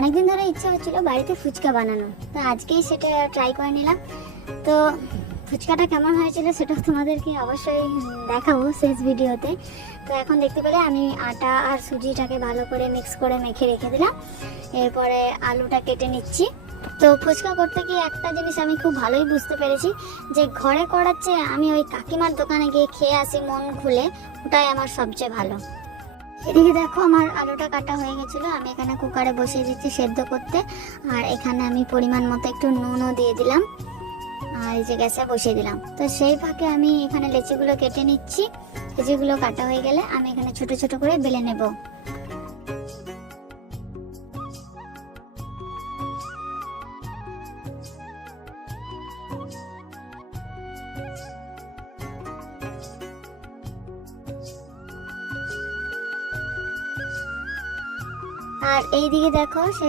অনেকদিন ধরে ইচ্ছা হচ্ছিল বাড়িতে ফুচকা বানানো, তো আজকেই সেটা ট্রাই করে নিলাম। তো ফুচকাটা কেমন হয়েছিল সেটা তোমাদেরকে অবশ্যই দেখাবো শেষ ভিডিওতে। তো এখন দেখতে পেলে আমি আটা আর সুজিটাকে ভালো করে মিক্স করে মেখে রেখে দিলাম। এরপরে আলুটা কেটে নিচ্ছি। তো ফুচকা করতে গিয়ে একটা জিনিস আমি খুব ভালোই বুঝতে পেরেছি, যে ঘরে করার চেয়ে আমি ওই কাকিমার দোকানে গিয়ে খেয়ে আসি মন খুলে, ওটাই আমার সবচেয়ে ভালো। এদিকে দেখো আমার আলুটা কাটা হয়ে গেছিলো, আমি এখানে কুকারে বসিয়ে দিচ্ছি সেদ্ধ করতে। আর এখানে আমি পরিমাণ মতো একটু নুনও দিয়ে দিলাম, আর এই যে গ্যাসে বসিয়ে দিলাম। তো সেই ফাঁকে আমি এখানে লেচিগুলো কেটে নিচ্ছি। লেচিগুলো কাটা হয়ে গেলে আমি এখানে ছোট ছোট করে বেলে নেব। আর এইদিকে দেখো